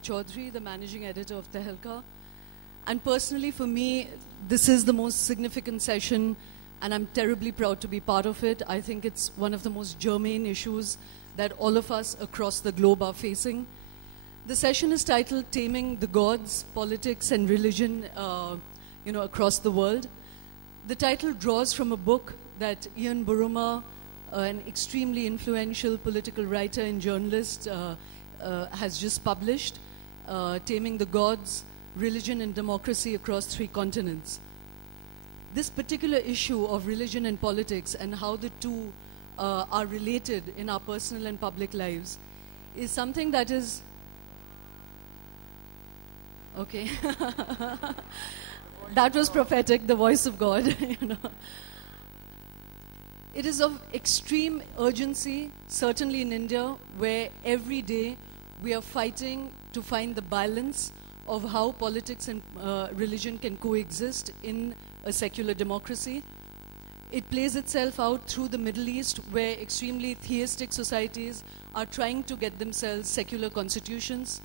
Chaudhury, the managing editor of Tehelka. And personally, for me, this is the most significant session, and I'm terribly proud to be part of it. I think it's one of the most germane issues that all of us across the globe are facing. The session is titled Taming the Gods, Politics and Religion across the world. The title draws from a book that Buruma, an extremely influential political writer and journalist, has just published, Taming the Gods, Religion and Democracy Across Three Continents. This particular issue of religion and politics and how the two are related in our personal and public lives is something that is... Okay. That was prophetic, the voice of God. It is of extreme urgency, certainly in India, where every day we are fighting to find the balance of how politics and religion can coexist in a secular democracy. It plays itself out through the Middle East, where extremely theistic societies are trying to get themselves secular constitutions.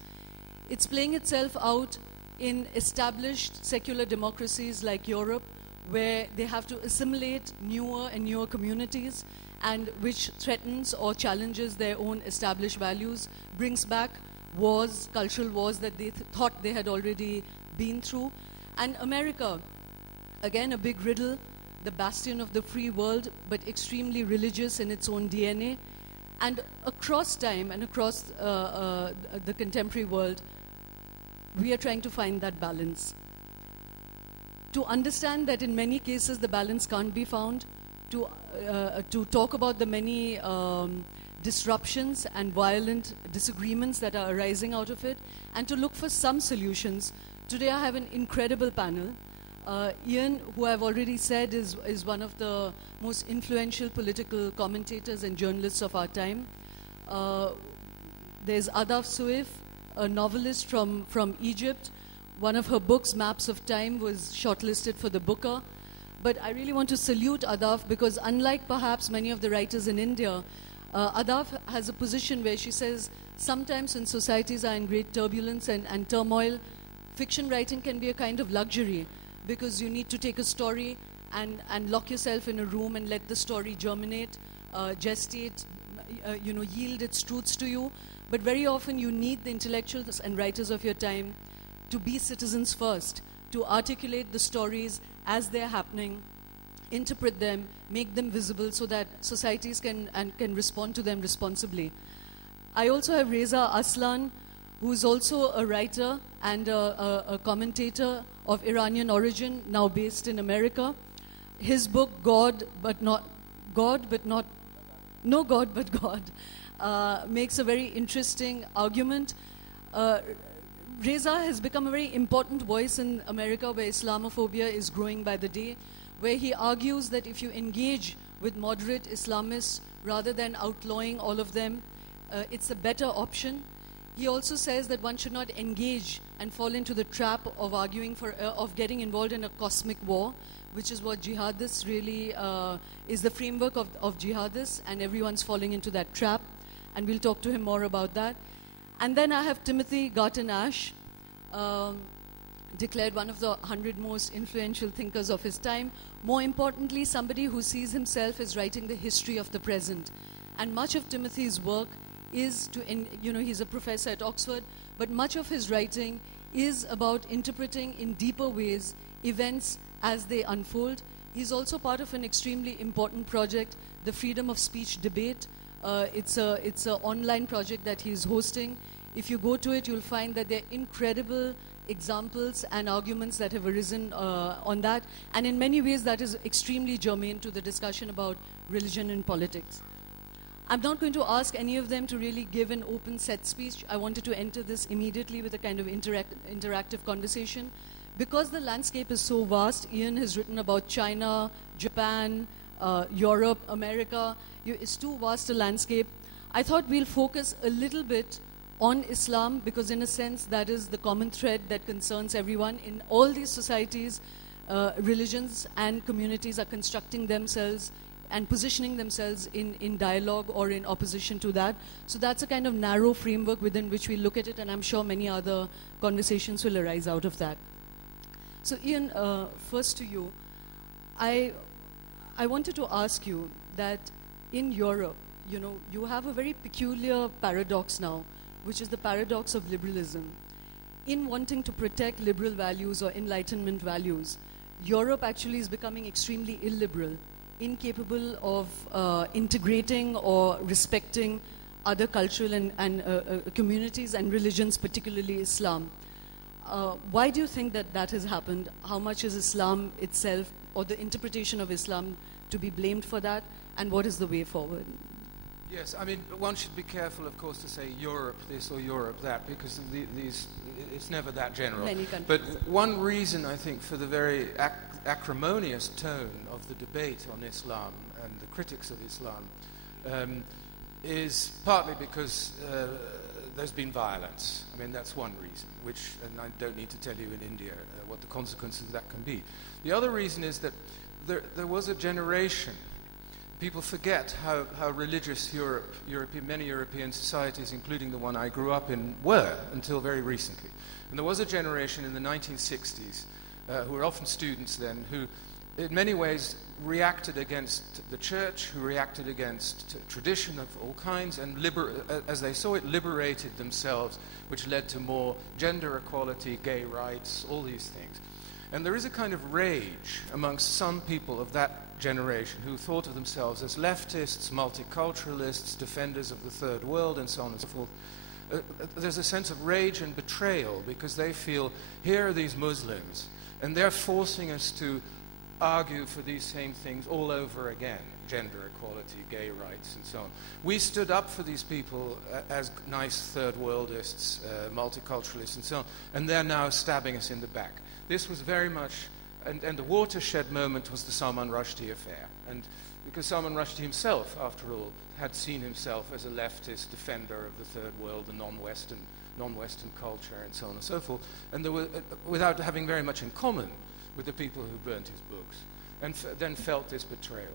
It's playing itself out in established secular democracies like Europe, where they have to assimilate newer and newer communities, and which threatens or challenges their own established values, brings back wars, cultural wars that they thought they had already been through. And America, again a big riddle, the bastion of the free world, but extremely religious in its own DNA. And across time and across the contemporary world, we are trying to find that balance. To understand that in many cases the balance can't be found, to talk about the many disruptions and violent disagreements that are arising out of it, and to look for some solutions. Today I have an incredible panel. Ian, who I've already said is one of the most influential political commentators and journalists of our time. There's Ahdaf Souief, a novelist from Egypt. One of her books, Maps of Time, was shortlisted for the Booker. But I really want to salute Ahdaf because unlike perhaps many of the writers in India, Ahdaf has a position where she says sometimes when societies are in great turbulence and turmoil, fiction writing can be a kind of luxury because you need to take a story and lock yourself in a room and let the story germinate, gestate, yield its truths to you. But very often you need the intellectuals and writers of your time to be citizens first, to articulate the stories as they're happening, interpret them, make them visible so that societies can respond to them responsibly. I also have Reza Aslan, who is also a writer and a commentator of Iranian origin, now based in America. His book, No God But God, makes a very interesting argument. Reza has become a very important voice in America, where Islamophobia is growing by the day, where he argues that if you engage with moderate Islamists rather than outlawing all of them, it's a better option. He also says that one should not engage and fall into the trap of arguing of getting involved in a cosmic war, which is what jihadists really is the framework of jihadists, and everyone's falling into that trap. And we'll talk to him more about that. And then I have Garton Ash, declared one of the 100 most influential thinkers of his time. More importantly, somebody who sees himself as writing the history of the present. And much of Timothy's work is he's a professor at Oxford, but much of his writing is about interpreting in deeper ways events as they unfold. He's also part of an extremely important project, the Freedom of Speech Debate. It's an online project that he's hosting. If you go to it, you'll find that there are incredible examples and arguments that have arisen on that. And in many ways, that is extremely germane to the discussion about religion and politics. I'm not going to ask any of them to really give an open set speech. I wanted to enter this immediately with a kind of interactive conversation. Because the landscape is so vast, Ian has written about China, Japan, Europe, America. It's too vast a landscape. I thought we'll focus a little bit on Islam because in a sense that is the common thread that concerns everyone. In all these societies, religions and communities are constructing themselves and positioning themselves in dialogue or in opposition to that. So that's a kind of narrow framework within which we look at it, and I'm sure many other conversations will arise out of that. So Ian, first to you, I wanted to ask you that in Europe, you know, you have a very peculiar paradox now, which is the paradox of liberalism. In wanting to protect liberal values or Enlightenment values, Europe actually is becoming extremely illiberal, incapable of integrating or respecting other cultural and communities and religions, particularly Islam. Why do you think that that has happened? How much is Islam itself or the interpretation of Islam to be blamed for that? And what is the way forward? Yes, I mean, one should be careful, of course, to say Europe this or Europe that, because of it's never that general. Many countries. But one reason, I think, for the very acrimonious tone of the debate on Islam and the critics of Islam is partly because there's been violence. I mean, that's one reason, and I don't need to tell you in India what the consequences of that can be. The other reason is that there was a generation. People forget how religious many European societies, including the one I grew up in, were until very recently. And there was a generation in the 1960s who were often students then, who in many ways reacted against the church, who reacted against tradition of all kinds, and as they saw it, liberated themselves, which led to more gender equality, gay rights, all these things. And there is a kind of rage amongst some people of that generation who thought of themselves as leftists, multiculturalists, defenders of the third world, and so on and so forth. There's a sense of rage and betrayal because they feel, here are these Muslims, and they're forcing us to argue for these same things all over again, gender equality, gay rights, and so on. We stood up for these people as nice third worldists, multiculturalists, and so on, and they're now stabbing us in the back. This was very much, and the watershed moment was the Salman Rushdie affair. And because Salman Rushdie himself, after all, had seen himself as a leftist defender of the third world, the non-Western culture, and so on and so forth, and there were, without having very much in common with the people who burnt his books, and then felt this betrayal.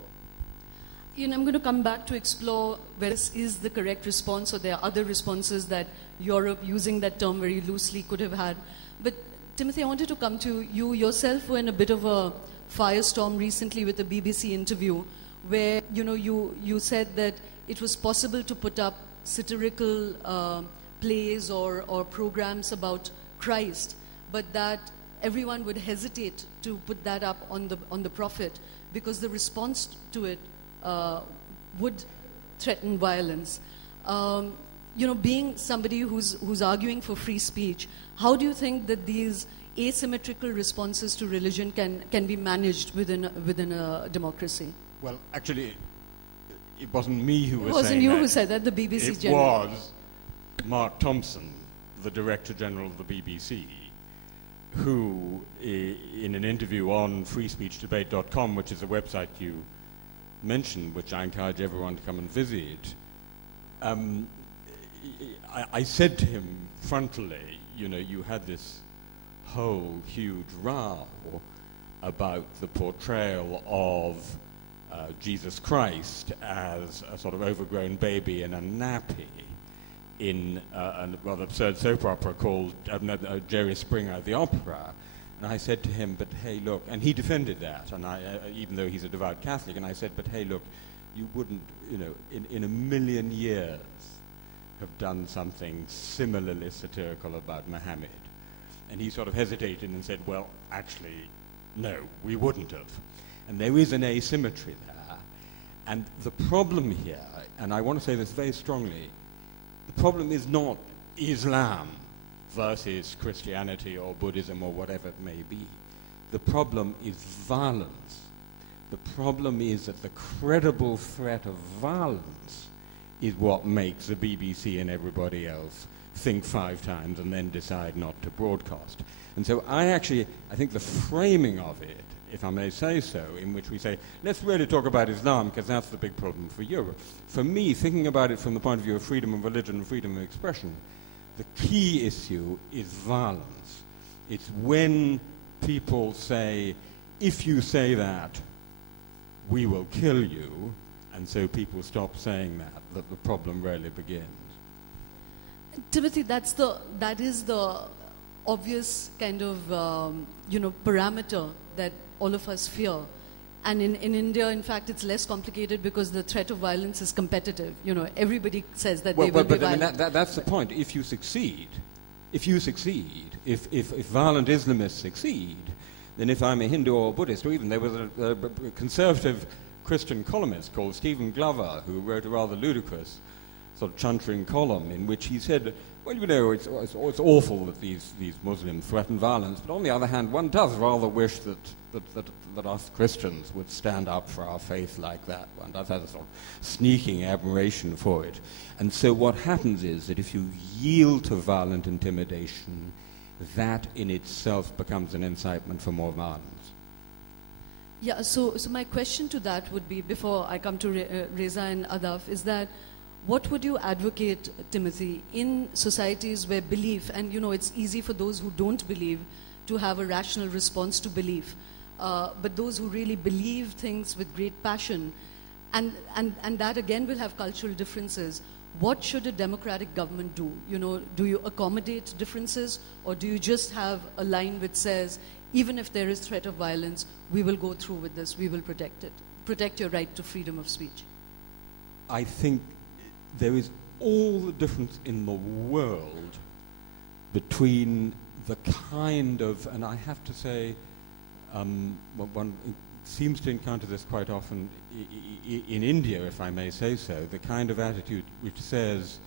Ian, I'm going to come back to explore whether this is the correct response or there are other responses that Europe, using that term very loosely, could have had. But Timothy, I wanted to come to you. Yourself were in a bit of a firestorm recently with a BBC interview where, you know, you said that it was possible to put up satirical plays or programs about Christ, but that everyone would hesitate to put that up on the Prophet because the response to it would threaten violence. You know, being somebody who's arguing for free speech, how do you think that these asymmetrical responses to religion can be managed within a democracy? Well, actually, it wasn't me who was saying that. It wasn't you who said that, the BBC General. It was Mark Thompson, the Director General of the BBC, who, in an interview on freespeechdebate.com, which is a website you mentioned, which I encourage everyone to come and visit, I said to him frontally, you know, you had this whole huge row about the portrayal of Jesus Christ as a sort of overgrown baby in a nappy in a rather absurd soap opera called Jerry Springer, the Opera. And I said to him, but hey, look, and he defended that, and even though he's a devout Catholic, and I said, but hey, look, you wouldn't, you know, in a million years have done something similarly satirical about Muhammad. And he sort of hesitated and said, well, actually, no, we wouldn't have. And there is an asymmetry there. And the problem here, and I want to say this very strongly, the problem is not Islam versus Christianity or Buddhism or whatever it may be. The problem is violence. The problem is that the credible threat of violence is what makes the BBC and everybody else think 5 times and then decide not to broadcast. And so I think the framing of it, if I may say so, in which we say, let's really talk about Islam because that's the big problem for Europe. For me, thinking about it from the point of view of freedom of religion and freedom of expression, the key issue is violence. It's when people say, if you say that, we will kill you, and so people stop saying that the problem really begins. Timothy, that is the obvious kind of parameter that all of us fear. And in India, in fact, it's less complicated because the threat of violence is competitive. Everybody says that they will be violent. I mean, that's the point. If you succeed, if violent Islamists succeed, then if I'm a Hindu or a Buddhist, or even there was a conservative Christian columnist called Stephen Glover who wrote a rather ludicrous sort of chuntering column in which he said, well, it's awful that these Muslims threaten violence, but on the other hand, one does rather wish that us Christians would stand up for our faith like that. One does have a sort of sneaking admiration for it. And so what happens is that if you yield to violent intimidation, that in itself becomes an incitement for more violence. Yeah, so my question to that would be, before I come to Reza and Ahdaf, is that what would you advocate, Timothy, in societies where belief, and it's easy for those who don't believe to have a rational response to belief, but those who really believe things with great passion, and that again will have cultural differences. What should a democratic government do? Do you accommodate differences, or do you just have a line which says, even if there is threat of violence, we will go through with this, we will protect it, protect your right to freedom of speech? I think there is all the difference in the world between the kind of, and I have to say, one seems to encounter this quite often in India, if I may say so, the kind of attitude which says,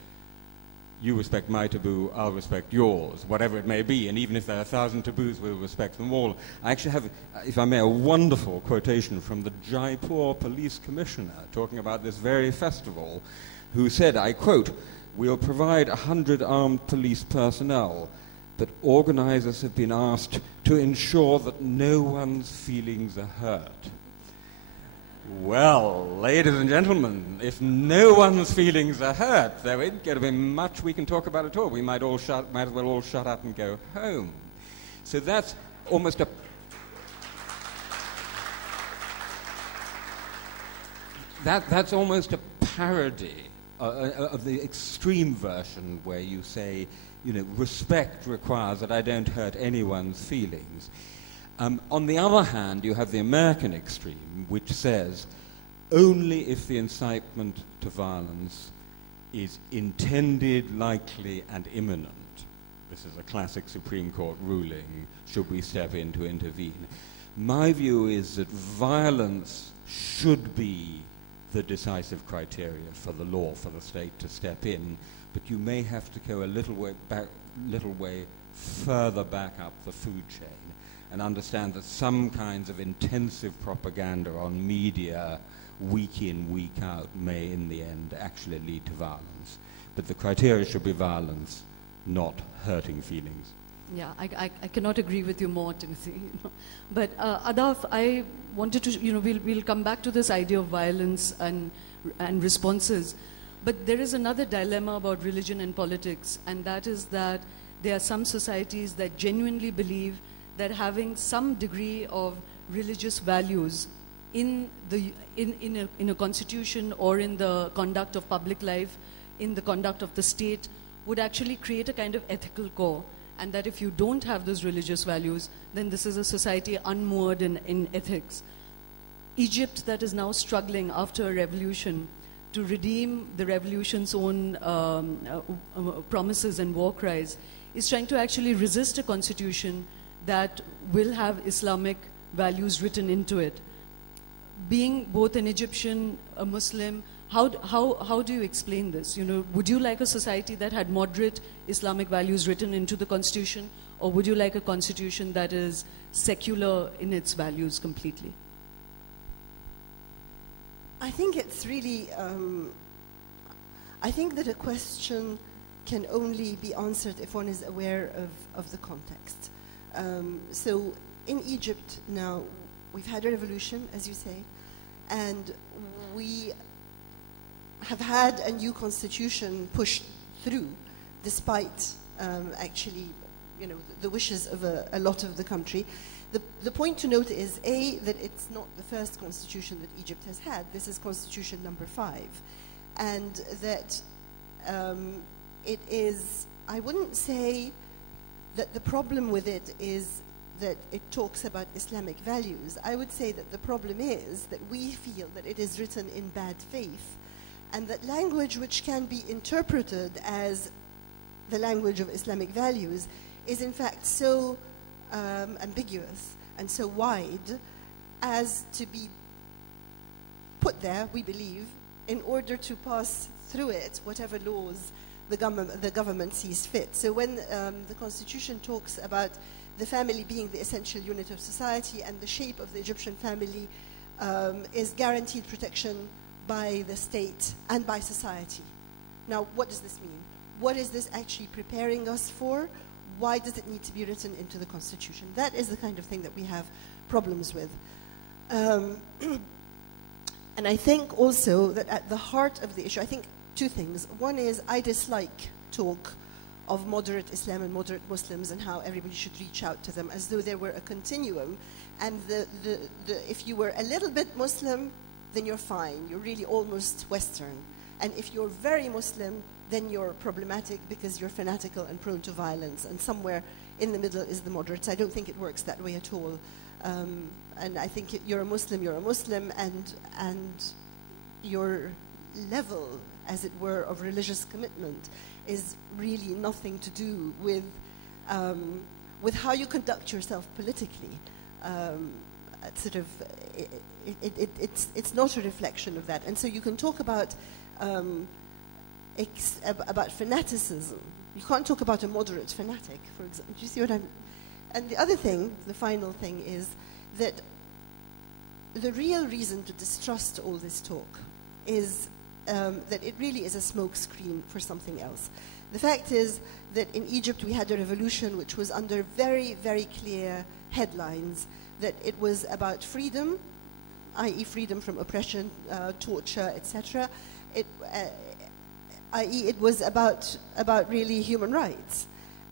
you respect my taboo, I'll respect yours, whatever it may be, and even if there are 1,000 taboos, we'll respect them all. I actually have, if I may, a wonderful quotation from the Jaipur police commissioner talking about this very festival, who said, I quote, "We'll provide 100 armed police personnel, but organizers have been asked to ensure that no one's feelings are hurt." Well, ladies and gentlemen, if no one's feelings are hurt, there ain't going to be much we can talk about at all. We might as well all shut up and go home. So that's almost a... That's almost a parody of the extreme version where you say, respect requires that I don't hurt anyone's feelings. On the other hand, you have the American extreme, which says only if the incitement to violence is intended, likely, and imminent, this is a classic Supreme Court ruling, should we step in to intervene. My view is that violence should be the decisive criteria for the law, for the state to step in, but you may have to go a little way further back up the food chain and understand that some kinds of intensive propaganda on media, week in, week out, may in the end actually lead to violence. But the criteria should be violence, not hurting feelings. Yeah, I cannot agree with you more, Timothy. But Ahdaf, I wanted to, we'll come back to this idea of violence and responses. But there is another dilemma about religion and politics, and that is that there are some societies that genuinely believe that having some degree of religious values in a constitution or in the conduct of public life, in the conduct of the state, would actually create a kind of ethical core. And that if you don't have those religious values, then this is a society unmoored in ethics. Egypt, that is now struggling after a revolution to redeem the revolution's own promises and war cries, is trying to actually resist a constitution that will have Islamic values written into it. Being both an Egyptian, a Muslim, how do you explain this? Would you like a society that had moderate Islamic values written into the constitution, or would you like a constitution that is secular in its values completely? I think it's really, I think that a question can only be answered if one is aware of the context. So in Egypt now, we've had a revolution, as you say, and we have had a new constitution pushed through, despite actually the wishes of a lot of the country. The point to note is, A, that it's not the first constitution that Egypt has had. This is constitution number 5. And that it is, I wouldn't say that the problem with it is that it talks about Islamic values. I would say that the problem is that we feel that it is written in bad faith, and that language which can be interpreted as the language of Islamic values is in fact so ambiguous and so wide as to be put there, we believe, in order to pass through it whatever laws the government sees fit. So when the Constitution talks about the family being the essential unit of society, and the shape of the Egyptian family is guaranteed protection by the state and by society. Now, what does this mean? What is this actually preparing us for? Why does it need to be written into the Constitution? That is the kind of thing that we have problems with. And I think also that at the heart of the issue, I think two things. One is, I dislike talk of moderate Islam and moderate Muslims and how everybody should reach out to them as though there were a continuum, and if you were a little bit Muslim, then you're fine, you're really almost Western, and if you're very Muslim, then you're problematic because you're fanatical and prone to violence, and somewhere in the middle is the moderates. I don't think it works that way at all, and I think you're a Muslim, and your level, as it were, of religious commitment is really nothing to do with how you conduct yourself politically. It's not a reflection of that. And so you can talk about fanaticism. You can't talk about a moderate fanatic, for example. Do you see what I'm... And the other thing, the final thing, is that the real reason to distrust all this talk is that it really is a smokescreen for something else. The fact is that in Egypt we had a revolution which was under very, very clear headlines, that it was about freedom, i.e. freedom from oppression, torture, etc. I.e. it was about really human rights.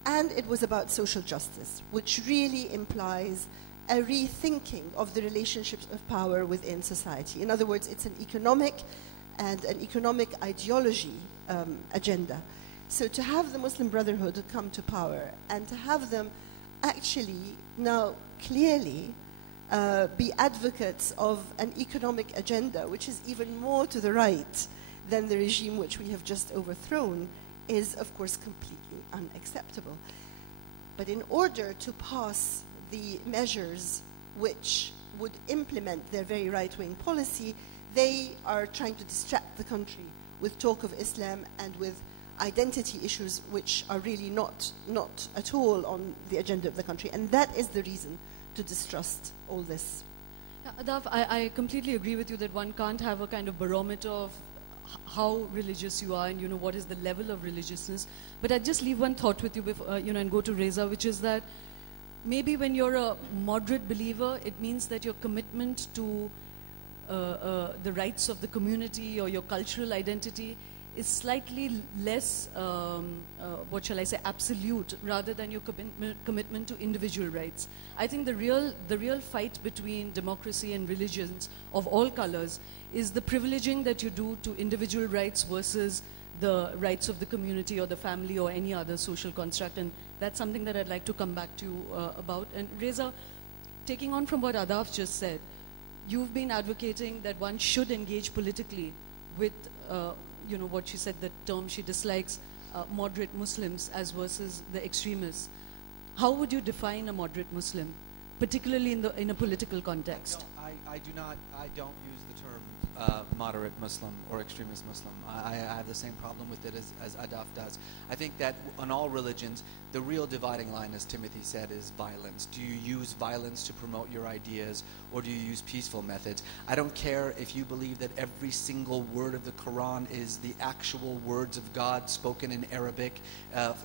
And it was about social justice, which really implies a rethinking of the relationships of power within society. In other words, it's an economic ideology agenda. So to have the Muslim Brotherhood come to power and to have them actually now clearly be advocates of an economic agenda which is even more to the right than the regime which we have just overthrown is, of course, completely unacceptable. But in order to pass the measures which would implement their very right-wing policy, they are trying to distract the country with talk of Islam and with identity issues which are really not at all on the agenda of the country. And that is the reason to distrust all this. Ahdaf, I completely agree with you that one can't have a kind of barometer of how religious you are and what is the level of religiousness. But I'd just leave one thought with you before, and go to Reza, which is that maybe when you're a moderate believer, it means that your commitment to the rights of the community or your cultural identity is slightly less, absolute, rather than your commitment to individual rights. I think the real fight between democracy and religions of all colors is the privileging that you do to individual rights versus the rights of the community or the family or any other social construct. And that's something that I'd like to come back to you about. And Reza, taking on from what Ahdaf just said, you've been advocating that one should engage politically with, what she said, the term she dislikes, moderate Muslims as versus the extremists. How would you define a moderate Muslim, particularly in a political context? I don't use the term moderate Muslim or extremist Muslim. I have the same problem with it as Ahdaf does. I think that on all religions, the real dividing line, as Timothy said, is violence. Do you use violence to promote your ideas, or do you use peaceful methods? I don't care if you believe that every single word of the Quran is the actual words of God spoken in Arabic,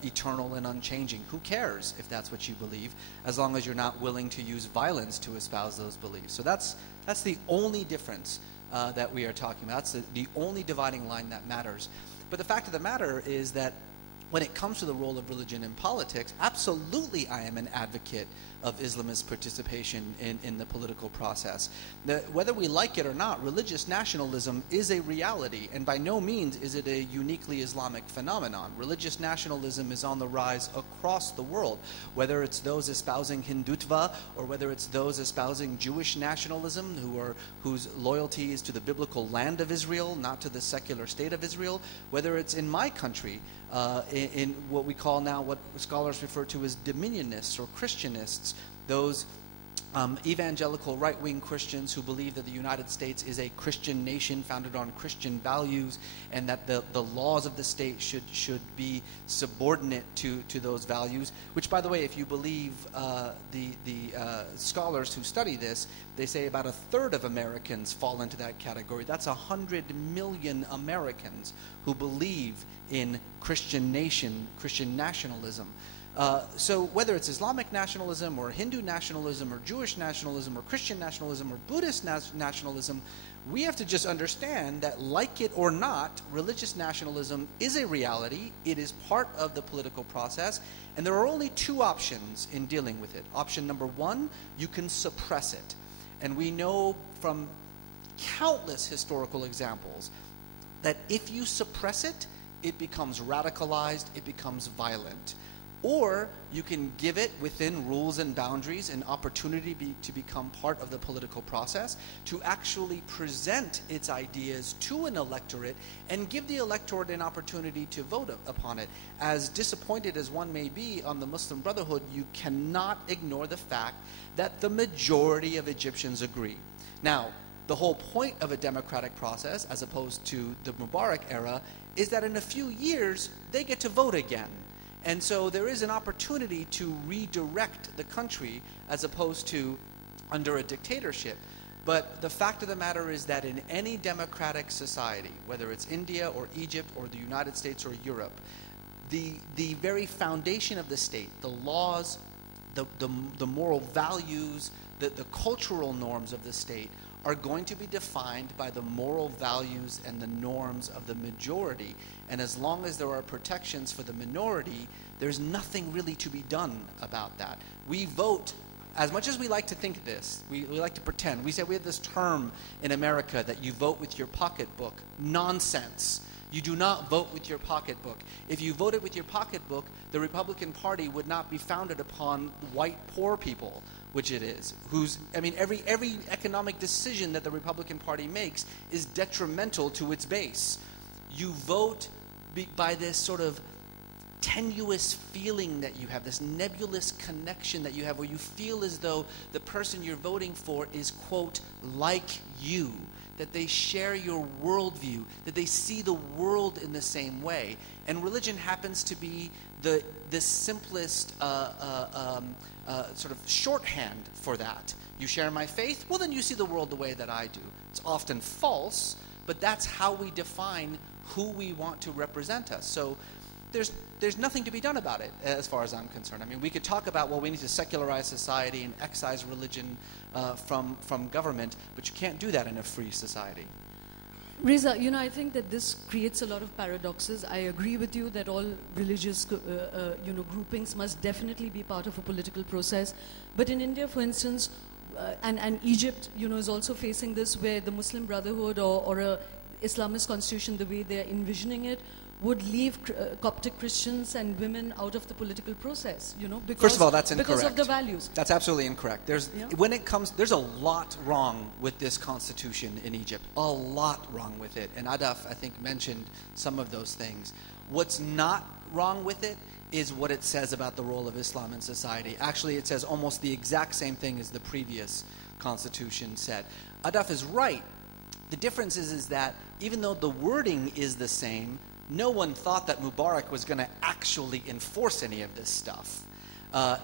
eternal and unchanging. Who cares if that's what you believe, as long as you're not willing to use violence to espouse those beliefs? So that's the only difference that we are talking about. That's the only dividing line that matters. But the fact of the matter is that when it comes to the role of religion in politics, absolutely I am an advocate of Islamist participation in the political process. Whether we like it or not, religious nationalism is a reality, and by no means is it a uniquely Islamic phenomenon. Religious nationalism is on the rise across the world, whether it's those espousing Hindutva or whether it's those espousing Jewish nationalism whose loyalty is to the biblical land of Israel, not to the secular state of Israel, whether it's in my country, in what we call now, what scholars refer to as dominionists or Christianists, those evangelical right-wing Christians who believe that the United States is a Christian nation founded on Christian values, and that the laws of the state should be subordinate to those values, which, by the way, if you believe the scholars who study this, they say about a third of Americans fall into that category. That's 100 million Americans who believe in Christian nationalism. So whether it's Islamic nationalism or Hindu nationalism or Jewish nationalism or Christian nationalism or Buddhist nationalism, we have to just understand that, like it or not, religious nationalism is a reality. It is part of the political process, and there are only two options in dealing with it. Option number one, you can suppress it. And we know from countless historical examples that if you suppress it, it becomes radicalized, it becomes violent. Or you can give it, within rules and boundaries, an opportunity to become part of the political process, to actually present its ideas to an electorate and give the electorate an opportunity to vote upon it. As disappointed as one may be on the Muslim Brotherhood, you cannot ignore the fact that the majority of Egyptians agree. Now, the whole point of a democratic process, as opposed to the Mubarak era, is that in a few years, they get to vote again. And so there is an opportunity to redirect the country as opposed to under a dictatorship. But the fact of the matter is that in any democratic society, whether it's India or Egypt or the United States or Europe, the very foundation of the state, the laws, the moral values, the cultural norms of the state are going to be defined by the moral values and the norms of the majority. And as long as there are protections for the minority, there's nothing really to be done about that. We vote, as much as we like to think this, we like to pretend. We say we have this term in America that you vote with your pocketbook. Nonsense. You do not vote with your pocketbook. If you voted with your pocketbook, the Republican Party would not be founded upon white poor people, which it is, every economic decision that the Republican Party makes is detrimental to its base. You vote by this sort of tenuous feeling that you have, this nebulous connection that you have, where you feel as though the person you're voting for is, quote, like you, that they share your worldview, that they see the world in the same way. And religion happens to be the simplest sort of shorthand for that. You share my faith? Well, then you see the world the way that I do. It's often false, but that's how we define who we want to represent us. So there's nothing to be done about it, as far as I'm concerned. I mean, we could talk about, well, we need to secularize society and excise religion from government, but you can't do that in a free society. Reza, I think that this creates a lot of paradoxes. I agree with you that all religious, groupings must definitely be part of a political process. But in India, for instance, and Egypt, is also facing this, where the Muslim Brotherhood or a Islamist constitution, the way they're envisioning it, would leave Coptic Christians and women out of the political process, because, first of all, that's incorrect. Because of the values. That's absolutely incorrect. There's a lot wrong with this constitution in Egypt. A lot wrong with it. And Ahdaf, I think, mentioned some of those things. What's not wrong with it is what it says about the role of Islam in society. Actually, it says almost the exact same thing as the previous constitution said. Ahdaf is right. The difference is that even though the wording is the same, no one thought that Mubarak was going to actually enforce any of this stuff.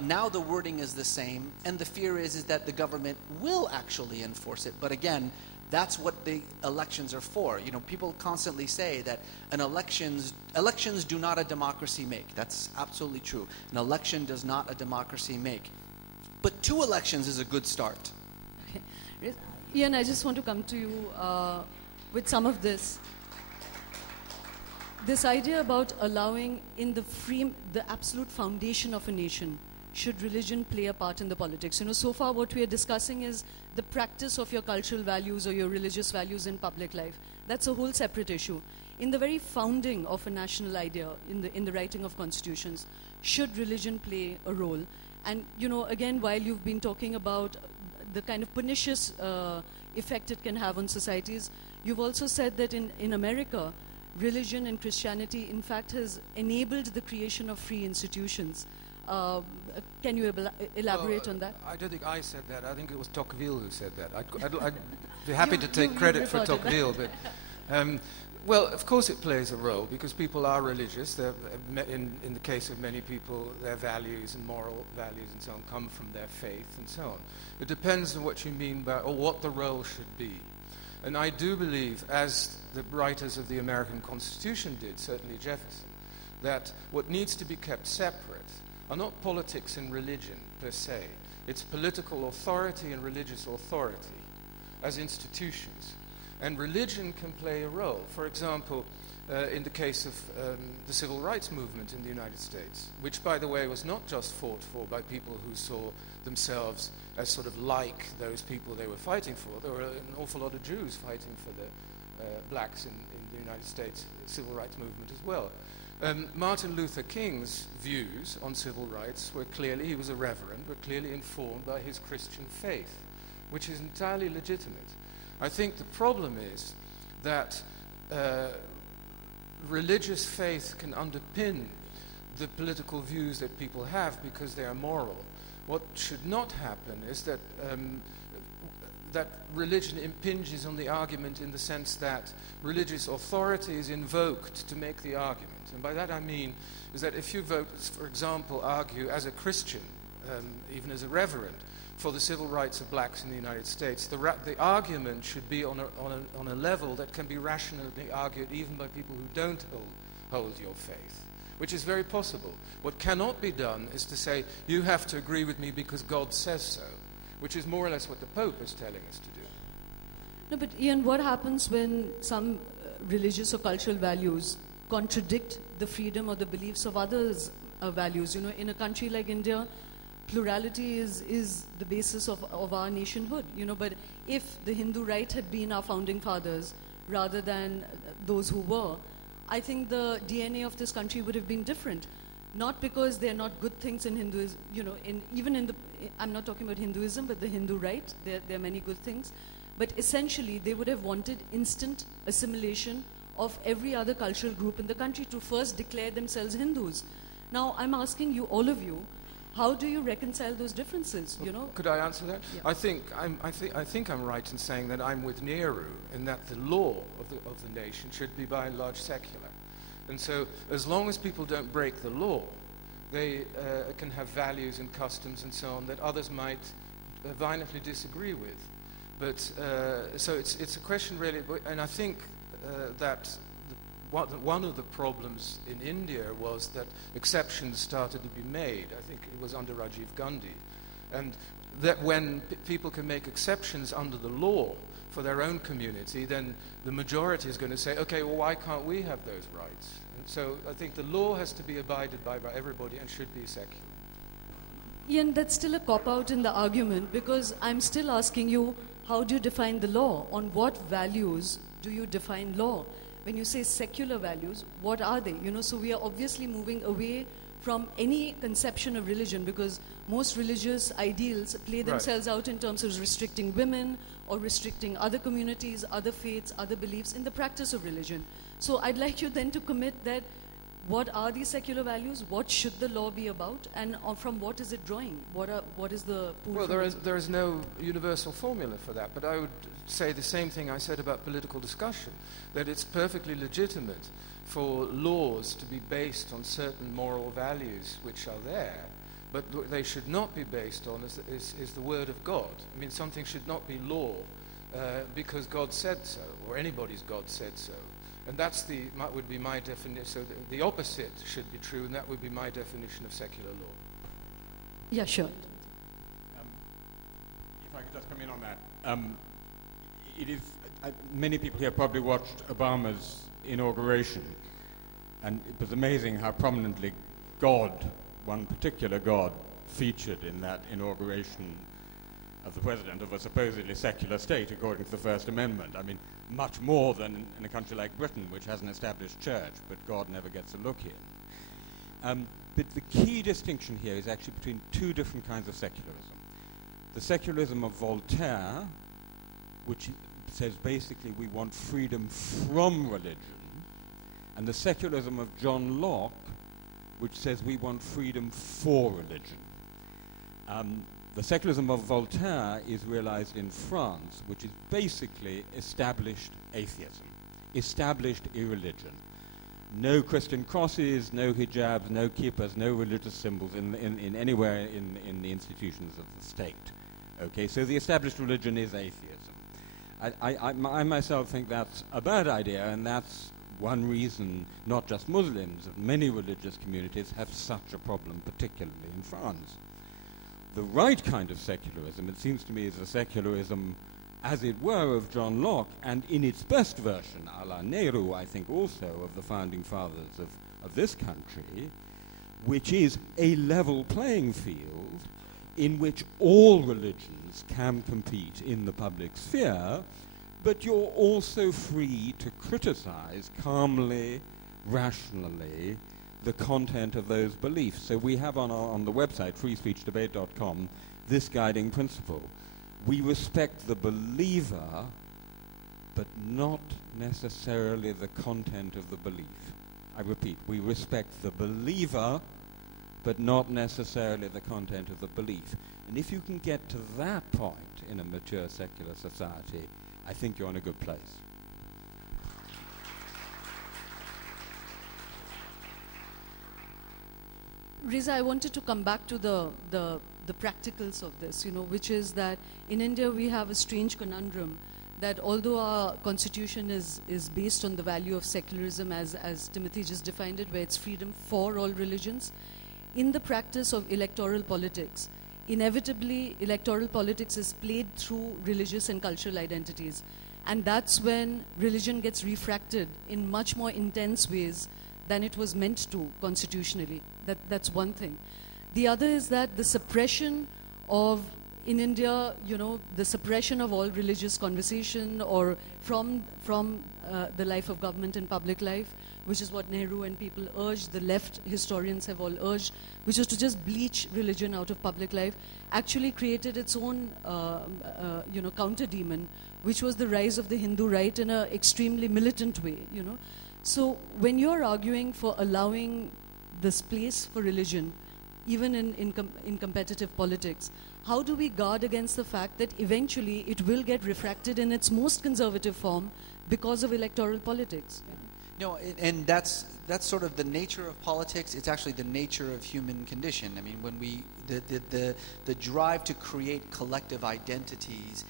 Now the wording is the same, and the fear is that the government will actually enforce it. But again, that's what the elections are for. People constantly say that elections do not a democracy make. That's absolutely true. An election does not a democracy make. But 2 elections is a good start. Okay. Ian, I just want to come to you with some of this. this idea about allowing in the absolute foundation of a nation, should religion play a part in the politics? So far what we are discussing is the practice of your cultural values or your religious values in public life. That's a whole separate issue. In the very founding of a national idea, in the writing of constitutions, should religion play a role? And, again, while you've been talking about the kind of pernicious effect it can have on societies, you've also said that in America, religion and Christianity, in fact, has enabled the creation of free institutions. Can you elaborate on that? I don't think I said that. I think it was Tocqueville who said that. I'd be happy to take credit for Tocqueville, but well, of course it plays a role because people are religious. In the case of many people, their values and moral values and so on come from their faith and so on. It depends on what you mean by, or what the role should be. And I do believe, as the writers of the American Constitution did, certainly Jefferson, that what needs to be kept separate are not politics and religion per se. It's political authority and religious authority as institutions. And religion can play a role. For example, in the case of the civil rights movement in the United States, which, by the way, was not just fought for by people who saw themselves as sort of like those people they were fighting for. There were an awful lot of Jews fighting for the blacks in the United States civil rights movement as well. Martin Luther King's views on civil rights were clearly, he was a reverend, were clearly informed by his Christian faith, which is entirely legitimate. I think the problem is that religious faith can underpin the political views that people have because they are moral. What should not happen is that that religion impinges on the argument in the sense that religious authority is invoked to make the argument. And by that I mean is that if you vote, for example, argue as a Christian, even as a reverend, for the civil rights of blacks in the United States, the argument should be on a level that can be rationally argued even by people who don't hold your faith, which is very possible. What cannot be done is to say, you have to agree with me because God says so, which is more or less what the Pope is telling us to do. No, but Ian, what happens when some religious or cultural values contradict the freedom or the beliefs of others' values? In a country like India, plurality is the basis of our nationhood, but if the Hindu right had been our founding fathers rather than those who were, I think the DNA of this country would have been different. Not because they're not good things in Hinduism, I'm not talking about Hinduism, but the Hindu right, there are many good things. But essentially, they would have wanted instant assimilation of every other cultural group in the country to first declare themselves Hindus. Now, I'm asking you, all of you, how do you reconcile those differences? Could I answer that? Yeah. I think I'm right in saying that I'm with Nehru in that the law of the nation should be by and large secular. And so, as long as people don't break the law, they can have values and customs and so on that others might violently disagree with. But so it's a question really, and I think that one of the problems in India was that exceptions started to be made. I think it was under Rajiv Gandhi, and that when people can make exceptions under the law for their own community, then the majority is going to say, okay, well, why can't we have those rights? And so I think the law has to be abided by everybody and should be secular. Ian, that's still a cop-out in the argument, because I'm still asking you, how do you define the law? On what values do you define law? When you say secular values, what are they? So we are obviously moving away from any conception of religion, because most religious ideals play themselves out in terms of restricting women or restricting other communities, other faiths, other beliefs in the practice of religion. So I'd like you then to commit that what are these secular values? What should the law be about? And from what is it drawing? What is the pool? Well, there is no universal formula for that, but I would say the same thing I said about political discussion, that it's perfectly legitimate for laws to be based on certain moral values which are there, but they should not be based on is the word of God. I mean, something should not be law because God said so, or anybody's God said so. And would be my definition. So the opposite should be true, and that would be my definition of secular law. Yeah, sure. If I could just come in on that. It is many people here probably watched Obama's inauguration, And it was amazing how prominently God, one particular God, featured in that inauguration of the president of a supposedly secular state according to the First Amendment. I mean, much more than in a country like Britain, which has an established church, but God never gets a look in. But the key distinction here is actually between two different kinds of secularism. The secularism of Voltaire, which says basically we want freedom from religion, and the secularism of John Locke, which says we want freedom for religion. The secularism of Voltaire is realized in France, which is basically established atheism, established irreligion. No Christian crosses, no hijabs, no kippas, no religious symbols in anywhere in the institutions of the state. Okay, so the established religion is atheism. I myself think that's a bad idea, and that's one reason not just Muslims, but many religious communities have such a problem, particularly in France. The right kind of secularism, it seems to me, is a secularism, as it were, of John Locke, and in its best version, a la Nehru, I think also, of the founding fathers of this country, which is a level playing field in which all religions can compete in the public sphere, but you're also free to criticize calmly, rationally, the content of those beliefs. So we have on the website, freespeechdebate.com, this guiding principle. We respect the believer, but not necessarily the content of the belief. I repeat, we respect the believer, but not necessarily the content of the belief. And if you can get to that point in a mature secular society, I think you're in a good place. Reza, I wanted to come back to the practicals of this, which is that in India we have a strange conundrum that although our constitution is based on the value of secularism as Timothy just defined it, where it's freedom for all religions, in the practice of electoral politics, inevitably electoral politics is played through religious and cultural identities. And that's when religion gets refracted in much more intense ways than it was meant to constitutionally. That's one thing. The other is that the suppression of, in India, the suppression of all religious conversation or from the life of government and public life, which is what Nehru and people urged, the left historians have all urged, which is to just bleach religion out of public life, actually created its own, counter-demon, which was the rise of the Hindu right in an extremely militant way, So when you're arguing for allowing this place for religion, even in competitive politics, how do we guard against the fact that eventually it will get refracted in its most conservative form because of electoral politics? No, and that's sort of the nature of politics. It's actually the nature of human condition. I mean, when the drive to create collective identities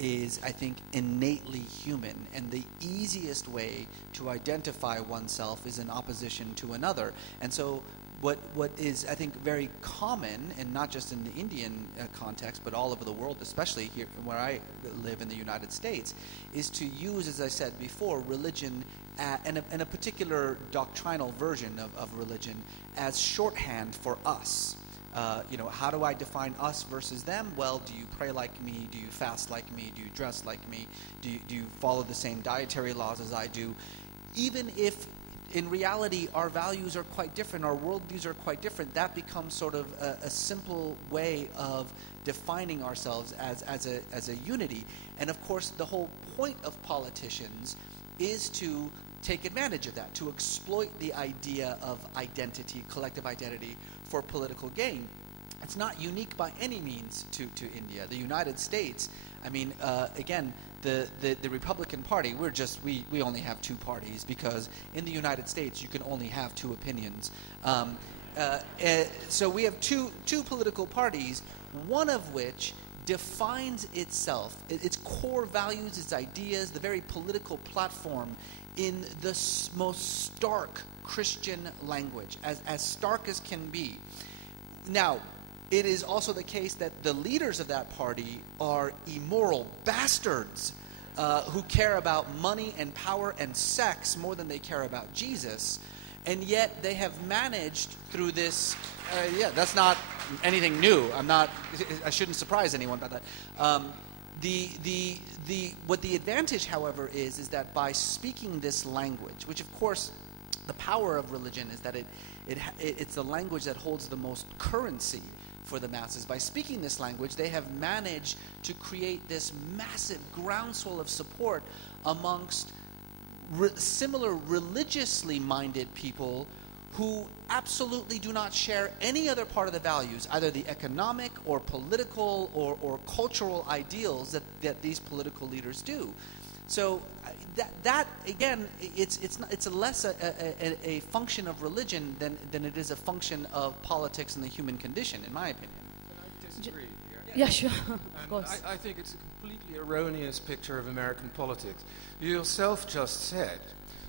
is, I think, innately human, and the easiest way to identify oneself is in opposition to another. And so what is, I think, very common, and not just in the Indian context, but all over the world, especially here where I live in the United States, is to use, as I said before, religion and a particular doctrinal version of religion as shorthand for us. How do I define us versus them? Well, do you pray like me? Do you fast like me? Do you dress like me? Do you follow the same dietary laws as I do? Even if in reality our values are quite different, our worldviews are quite different, that becomes sort of a simple way of defining ourselves as a unity. And of course, the whole point of politicians is to take advantage of that, to exploit the idea of identity, collective identity, for political gain. It's not unique by any means to India. The United States, I mean, again, the Republican Party, we only have two parties, because in the United States you can only have two opinions. So we have two political parties, one of which defines itself, its core values, its ideas, the very political platform, in the most stark Christian language, as stark as can be. Now, it is also the case that the leaders of that party are immoral bastards who care about money and power and sex more than they care about Jesus. And yet they have managed through this, that's not anything new. I shouldn't surprise anyone by that. What the advantage, however, is that by speaking this language, which of course the power of religion is that it's the language that holds the most currency for the masses. By speaking this language, they have managed to create this massive groundswell of support amongst similar religiously minded people who absolutely do not share any other part of the values, either the economic or political or cultural ideals that these political leaders do. So that again, it's less a function of religion than it is a function of politics and the human condition, in my opinion. Can I disagree here? Yeah, sure. Of course. I think it's a completely erroneous picture of American politics. You yourself just said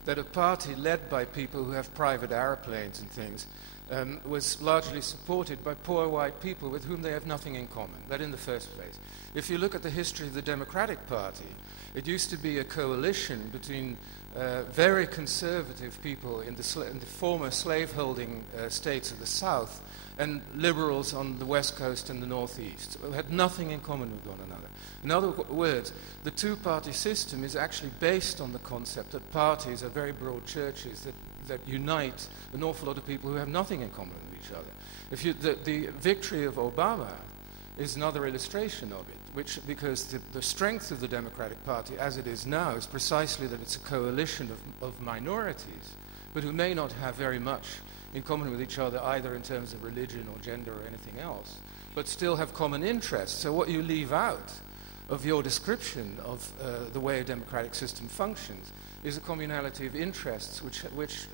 that a party led by people who have private airplanes and things was largely supported by poor white people with whom they have nothing in common. That in the first place. If you look at the history of the Democratic Party, it used to be a coalition between very conservative people in the former slaveholding states of the South and liberals on the West Coast and the Northeast, who had nothing in common with one another. In other words, the two-party system is actually based on the concept that parties are very broad churches that unite an awful lot of people who have nothing in common with each other. The victory of Obama is another illustration of it, because the strength of the Democratic Party as it is now is precisely that it's a coalition of minorities, but who may not have very much in common with each other either in terms of religion or gender or anything else, but still have common interests. So what you leave out of your description of the way a democratic system functions is a communality of interests which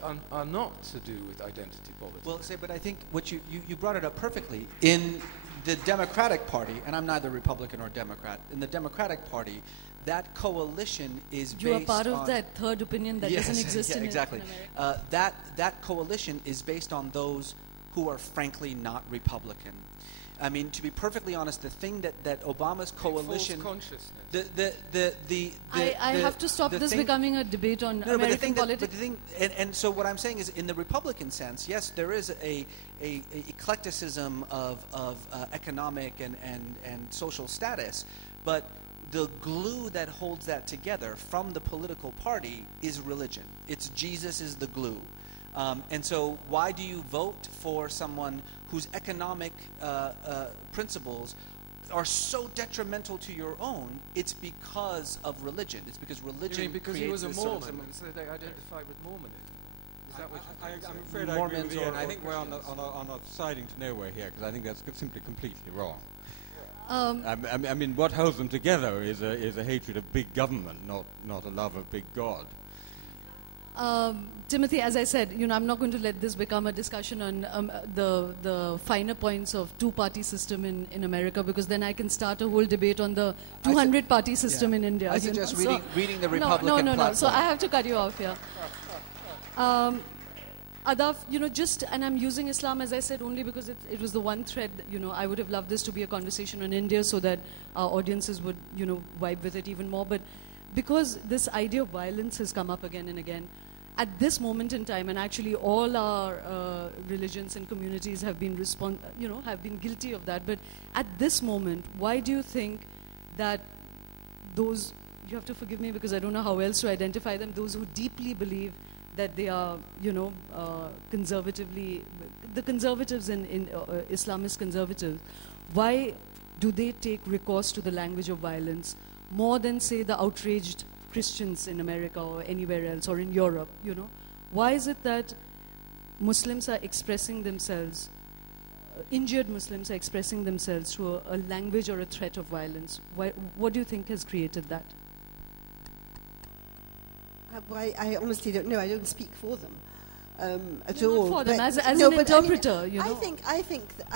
are not to do with identity politics. Well, but I think what you brought it up perfectly. In the Democratic Party, and I'm neither Republican or Democrat, in the Democratic Party, that coalition is based on... You are part of that third opinion that doesn't exist in exactly. America. That coalition is based on those who are frankly not Republican. I mean, to be perfectly honest, the thing that Obama's coalition... False consciousness. I have to stop this becoming a debate on American politics. And so what I'm saying is, in the Republican sense, yes, there is a eclecticism of economic and social status, but the glue that holds that together from the political party is religion. It's Jesus is the glue. And so why do you vote for someone whose economic principles are so detrimental to your own? It's because of religion. It's because religion. You mean because he creates was a this sort Mormon, of and so they identified with Mormonism? Is that what I'm afraid I agree with Ian. I think we're on a siding to nowhere here, because I think that's simply completely wrong. I mean, what holds them together is a hatred of big government, not a love of big God. Timothy, as I said, I'm not going to let this become a discussion on the finer points of two-party system in America, because then I can start a whole debate on the 200-party system in India. I suggest reading the Republican platform. No. So I have to cut you off here. Ahdaf, and I'm using Islam, as I said, only because it was the one thread that, I would have loved this to be a conversation on India so that our audiences would, vibe with it even more. But because this idea of violence has come up again and again, at this moment in time, and actually all our religions and communities have been have been guilty of that. But at this moment, why do you think that those, you have to forgive me because I don't know how else to identify them, those who deeply believe that they are, conservatively, the conservatives in Islamist conservatives, why do they take recourse to the language of violence more than, say, the outraged Christians in America or anywhere else or in Europe, Why is it that Muslims are expressing themselves, injured Muslims are expressing themselves through a language or a threat of violence? What do you think has created that? I honestly don't know. I don't speak for them at You're all. Not for them, as an interpreter, I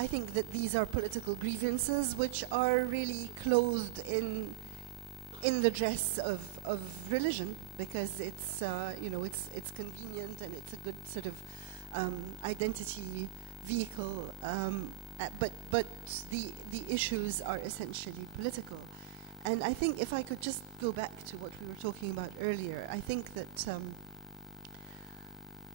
think that these are political grievances which are really clothed in the dress of religion, because it's it's convenient and it's a good sort of identity vehicle. But the issues are essentially political. And I think if I could just go back to what we were talking about earlier, I think that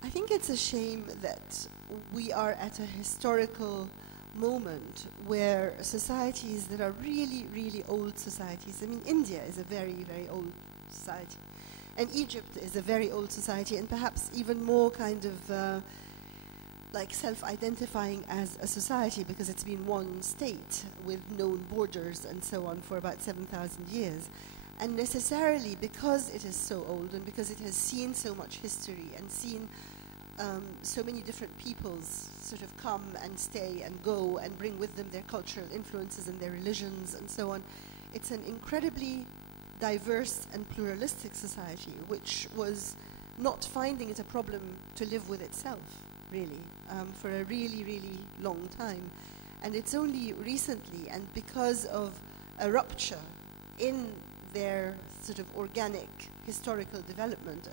I think it's a shame that we are at a historical moment where societies that are really, really old societies, I mean, India is a very, very old society, and Egypt is a very old society, and perhaps even more kind of like self-identifying as a society because it's been one state with known borders and so on for about 7,000 years. And necessarily because it is so old and because it has seen so much history and seen so many different peoples sort of come and stay and go and bring with them their cultural influences and their religions and so on, it's an incredibly diverse and pluralistic society which was not finding it a problem to live with itself, really, for a really, really long time. And it's only recently, and because of a rupture in their sort of organic historical development,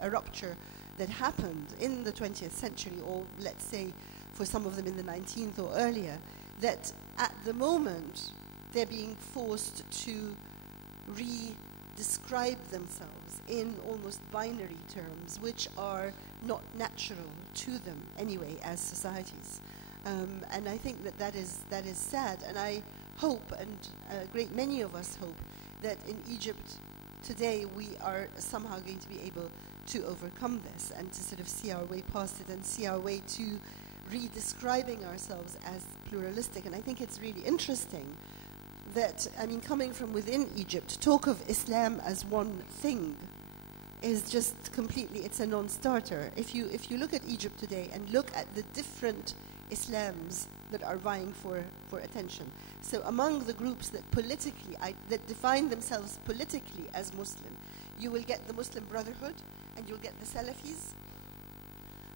a rupture that happened in the 20th century, or let's say for some of them in the 19th or earlier, that at the moment they're being forced to re-describe themselves in almost binary terms, which are not natural to them anyway as societies. And I think that is sad, and I hope, and a great many of us hope, that in Egypt today we are somehow going to be able to overcome this and to sort of see our way past it and see our way to redescribing ourselves as pluralistic. And I think it's really interesting that, I mean, coming from within Egypt, talk of Islam as one thing is just completely, it's a non-starter. If you look at Egypt today and look at the different Islams that are vying for attention, so among the groups that politically, that define themselves politically as Muslim, you will get the Muslim Brotherhood, and you'll get the Salafis,